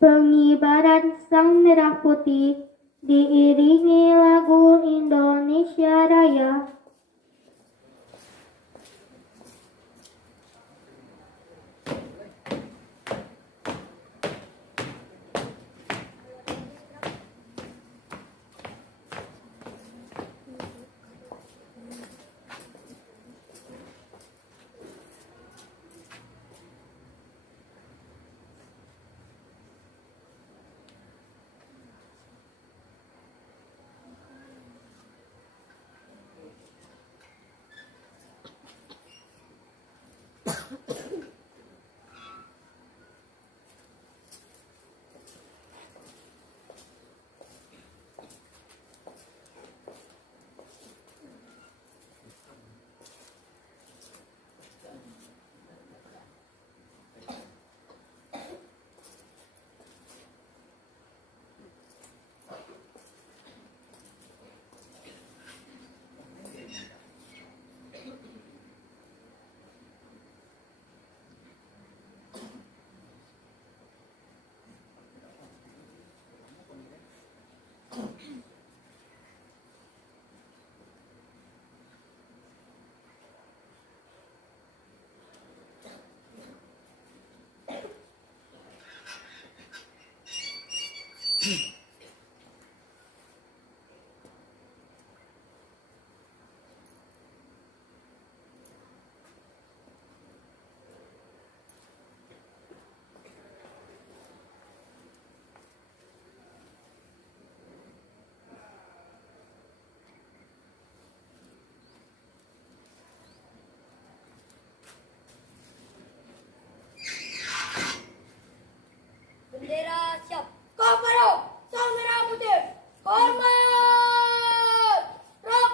Pengibaran Sang Merah Putih diiringi lagu Indonesia Raya. Bendera siap. Komando Sang Merah Putih. Hormat. Rock.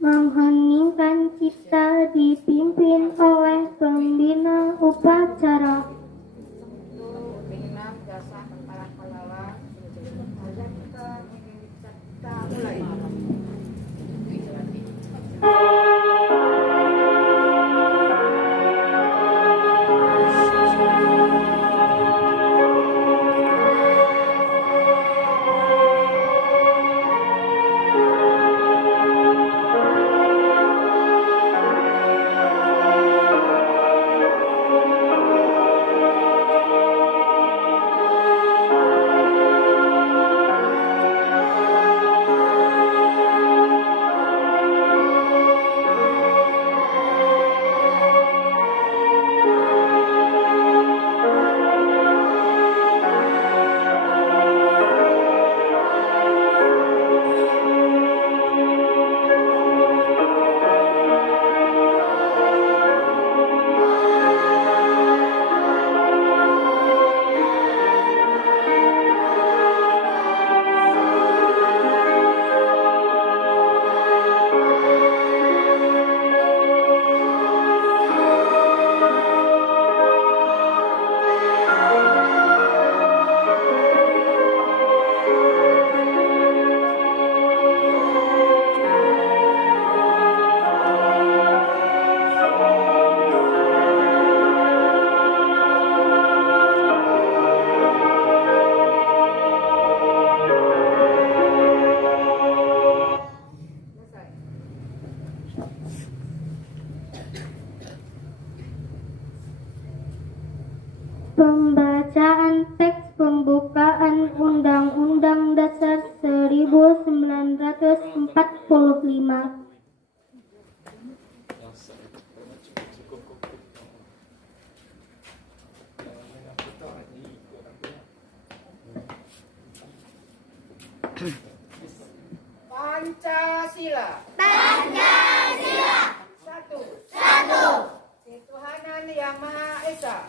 Mengheningkan cipta dipimpin oleh pembina upacara. Mengenap jasa kepala pahlawan. Kita Pembacaan teks pembukaan Undang-Undang Dasar 1945. Pancasila. Satu. Ketuhanan Yang Maha Esa.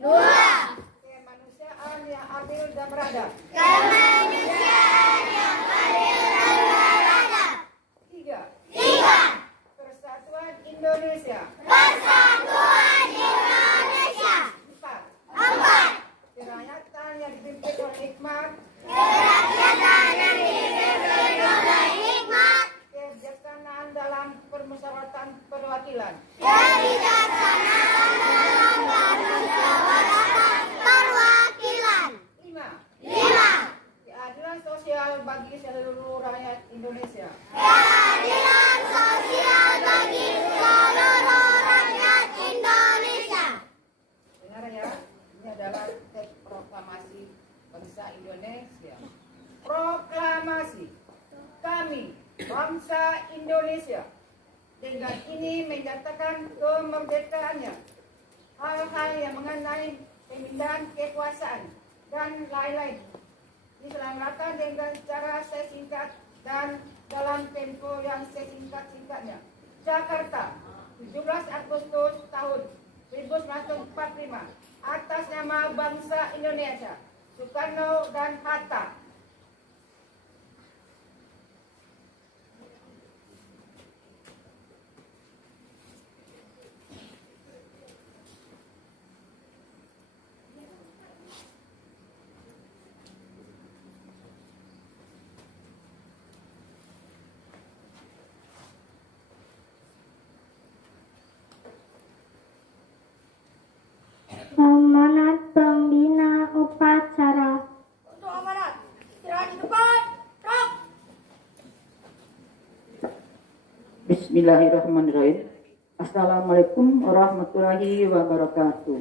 Dua. Kemanusiaan yang adil dan beradab. Tiga. Persatuan Indonesia. Empat. Kerakyatan yang dipimpin oleh hikmat. Kebijaksanaan dalam permusyawaratan perwakilan. Lima. Keadilan sosial bagi seluruh rakyat Indonesia. Dengar ya, ini adalah teks proklamasi bangsa Indonesia. Proklamasi. Kami, bangsa Indonesia, dengan ini menyatakan kemerdekaannya. Hal-hal yang mengenai pemindahan kekuasaan dan lain-lain diselenggarakan dengan cara sesingkat dan dalam tempo yang sesingkat-singkatnya. Jakarta, 17 Agustus tahun 1945, atas nama bangsa Indonesia, Soekarno dan Hatta. Amanat Pembina Upacara. Untuk amanat, istirahat di depan. Rok. Bismillahirrahmanirrahim. Assalamualaikum warahmatullahi wabarakatuh.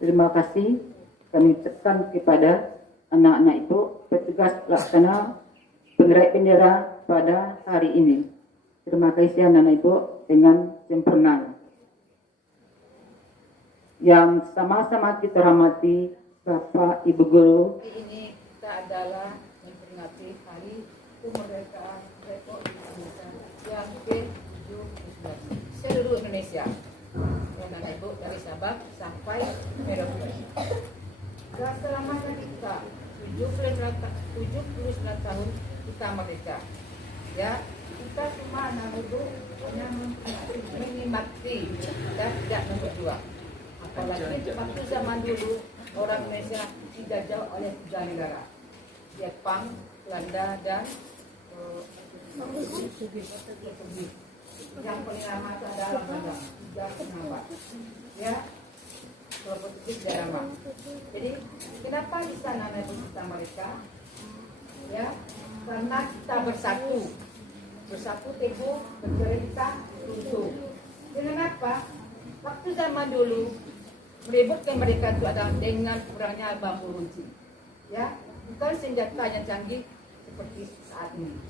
Terima kasih kami ucapkan kepada anak-anak Ibu petugas pelaksana penggerak bendera pada hari ini. Terima kasih anak-anak Ibu dengan sempurna. Yang sama-sama kita hormati Bapak Ibu Guru. Ini kita adalah memperingati hari kemerdekaan Republik Indonesia yang ke-17 seluruh Indonesia. Anak Ibu dari Sabang sampai Merauke. Dan selama kita 79 tahun kita merdeka. Ya, kita cuma anak Ibu hanya menikmati dan tidak berdua. Apalagi waktu zaman dulu orang Indonesia dijajah oleh 3 negara, Jepang, Belanda, dan yang paling lama itu adalah Belanda, 3 abad. Ya, Portugis dan lama. Jadi kenapa di sana kita mereka? Ya, karena kita bersatu teguh, bercerai kita runtuh. Dengan apa? Waktu zaman dulu merebut kemerdekaan itu adalah dengan kurangnya bambu runcing, ya, bukan senjata yang canggih seperti saat ini.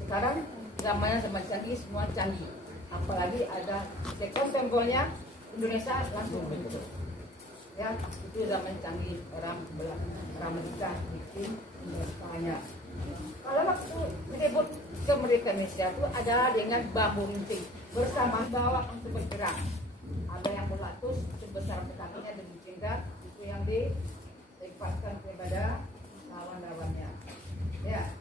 Sekarang zamannya zaman canggih, semua canggih, apalagi ada sekon temponya Indonesia langsung bentuk, ya, itu zaman canggih, orang menikah bikin Indonesia. Kalau waktu merebut kemerdekaan Indonesia itu adalah dengan bambu runcing bersama bawah untuk bergerak. Ada yang berlatus sebesar kakinya dan jingkat, itu yang dilepaskan kepada lawan-lawannya. Ya.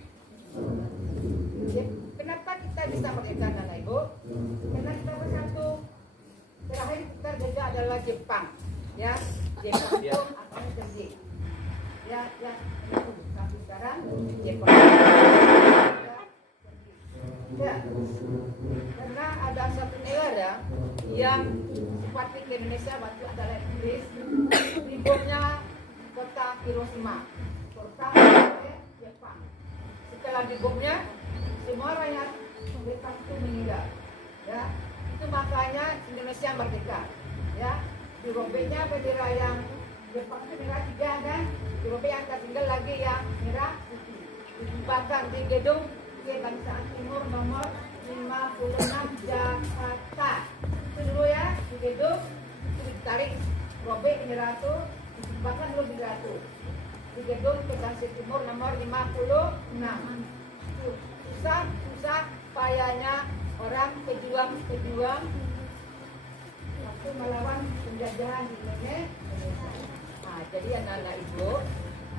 Jadi, kenapa kita bisa merdeka, anak Ibu? Karena kita bersatu. Terakhir kita jajah adalah Jepang. Ya, Jepang itu asalnya terjadi. Ya, sampai sekarang Jepang. Ya, karena ada satu negara yang seperti ke Indonesia waktu adalah Inggris, ributnya kota Hiroshima. Mekah sampai Jepang. Setelah dibomnya, semua rakyat Jepang itu meninggal. Ya, itu makanya Indonesia merdeka. Ya, dirobeknya bendera yang Jepang itu merah 3 kan, dirobek yang tertinggal lagi yang merah putih. Dibakar di gedung Kebangsaan Timur nomor 56 Jakarta. Itu dulu ya, di gedung itu ditarik, robek bendera itu, dibakar dulu bendera itu. Di gedung Kebangsaan Timur nomor 56. Susah payahnya orang pejuang waktu melawan penjajahan di Indonesia. Nah, jadi anak-anak ibu,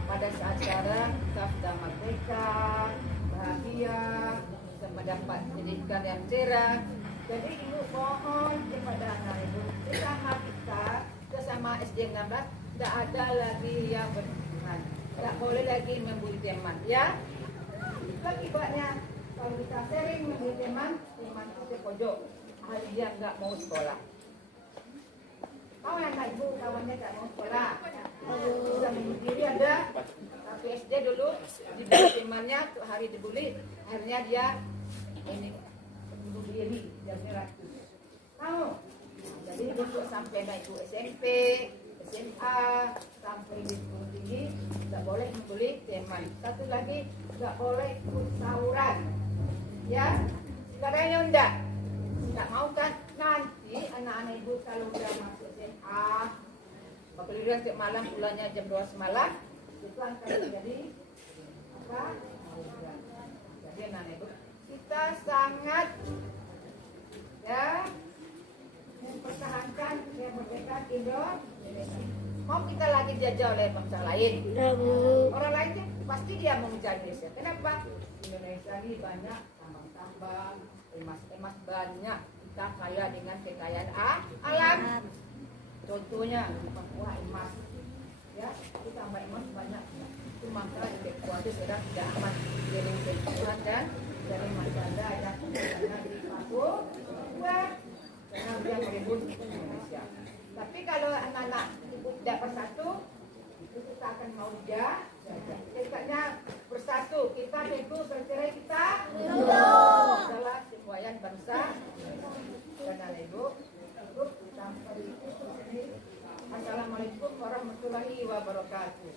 pada saat sekarang kita sudah merdeka, bahagia, bisa mendapat pendidikan yang cerah. Jadi ibu mohon kepada anak ibu, sesama SD 16 tidak ada lagi yang berhubungan, tidak boleh lagi membuli teman, ya. Itu akibatnya kalau kita sering membuli teman itu di pojok, hari dia nggak mau sekolah. Tahu ya anak ibu, kawannya nggak mau sekolah, bisa bunuh diri ada. Tapi SD dulu dibully temannya, hari dibully, akhirnya dia ini bunuh diri, dia beratus. Tahu? Jadi besok sampai naik SMP, SMA, sampai di sekolah tinggi, tidak boleh membuli teman. Satu lagi, tidak boleh ikut tawuran. Ya, sekarang ya enggak mau kan? Nanti anak-anak ibu kalau udah masuk SMA, apabila tiap malam pulangnya jam 2 semalam, itu akan terjadi apa? Jadi anak-anak ibu, kita sangat ya mempertahankan kemerdekaan Indonesia. Mau kita lagi jajah oleh bangsa lain, orang lainnya pasti dia mau menjadi Indonesia. Kenapa? Indonesia ini banyak tambang-tambang, emas banyak, kita kaya dengan kekayaan alam. Contohnya Papua emas, ya kita tambah emas banyak. Itu maka di Papua itu sedang tidak aman dari sentuhan dan dari masyarakat yang karena di Papua karena dia meribut Indonesia. Tapi kalau anak-anak ibu tidak bersatu, itu kita akan mau Kita bersatu, kita tentu selesai kita adalah semboyan bangsa dan anak ibu. Sampai di sini. Assalamualaikum warahmatullahi wabarakatuh.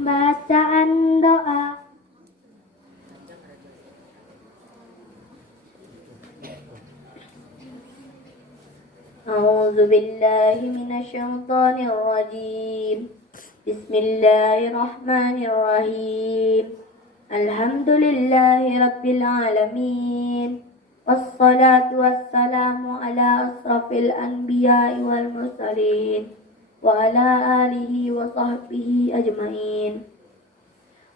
Bacaan doa. أعوذ بالله من الشيطان الرجيم. بسم الله الرحمن الرحيم. الحمد لله رب العالمين، والصلاة والسلام على أشرف الأنبياء والمرسلين وعلى آله وصحبه أجمعين.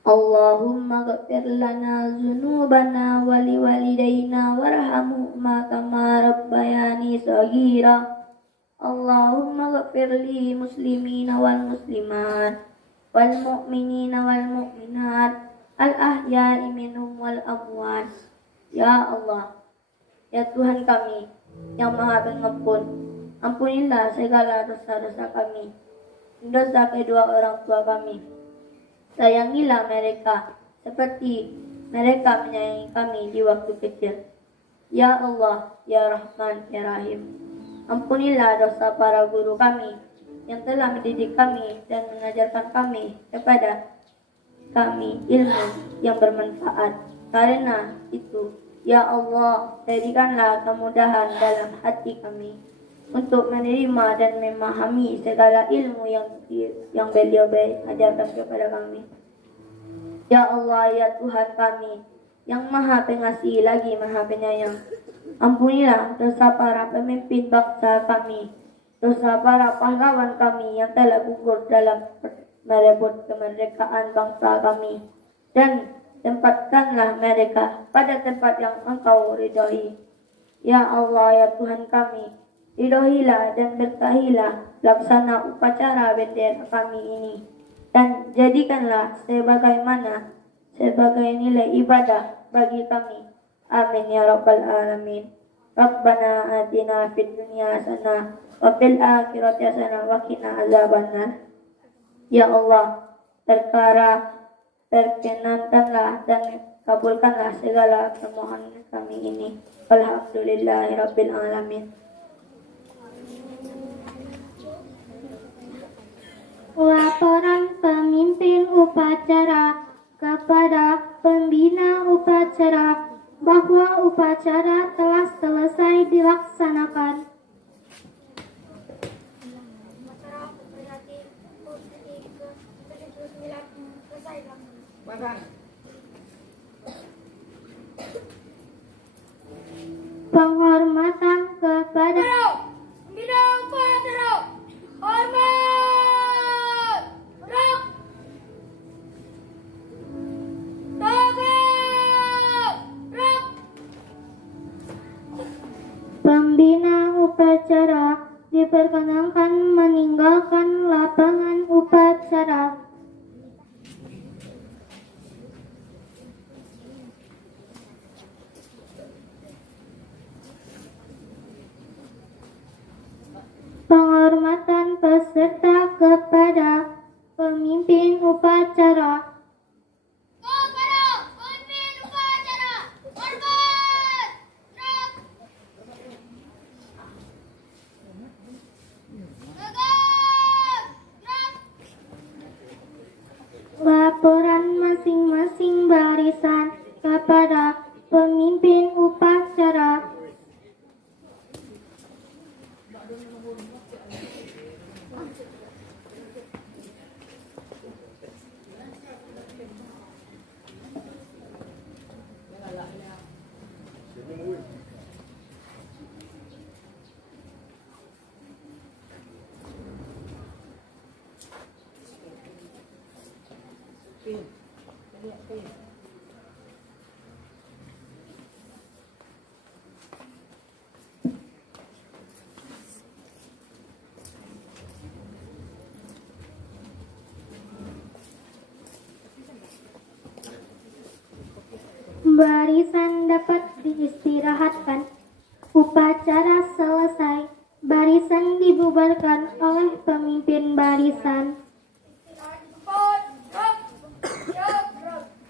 اللهم اغفر لنا ذنوبنا ولوالدينا وارحمهما كما ربياني صغيرا. اللهم اغفر للمسلمين والمسلمات والمؤمنين والمؤمنات الأحياء منهم والأموات. Ya Allah, ya Tuhan kami yang Maha Pengampun, ampunilah segala dosa-dosa kami, dosa kedua orang tua kami. Sayangilah mereka seperti mereka menyayangi kami di waktu kecil. Ya Allah, ya Rahman, ya Rahim, ampunilah dosa para guru kami yang telah mendidik kami dan mengajarkan kami kepada kami ilmu yang bermanfaat. Karena itu, ya Allah, jadikanlah kemudahan dalam hati kami untuk menerima dan memahami segala ilmu yang beliau ajarkan kepada kami. Ya Allah, ya Tuhan kami yang Maha Pengasih lagi Maha Penyayang, ampunilah dosa para pemimpin bangsa kami, dosa para pahlawan kami yang telah gugur dalam merebut kemerdekaan bangsa kami, dan tempatkanlah mereka pada tempat yang Engkau ridhoi. Ya Allah, ya Tuhan kami, ridhoilah dan berkahilah laksana upacara bendera kami ini, dan jadikanlah sebagai nilai ibadah bagi kami. Amin ya rabbal alamin. Rabbana atina fid dunya hasanah wa fil akhirati hasanah wa qina azabannar. Ya Allah, perkenankanlah dan kabulkanlah segala permohonan kami ini. Alhamdulillahirabbil alamin. Laporan pemimpin upacara kepada pembina upacara bahwa upacara telah selesai dilaksanakan. Penghormatan kepada Pembina upacara, hormat, gerak, tegak, gerak. pembina upacara diperkenankan meninggalkan lapangan upacara. Penghormatan peserta kepada pemimpin upacara. Kepada pemimpin upacara, hormat, gerak, tegak, gerak. Laporan masing-masing barisan kepada pemimpin upacara. Barisan dapat diistirahatkan. Upacara selesai. Barisan dibubarkan oleh pemimpin barisan.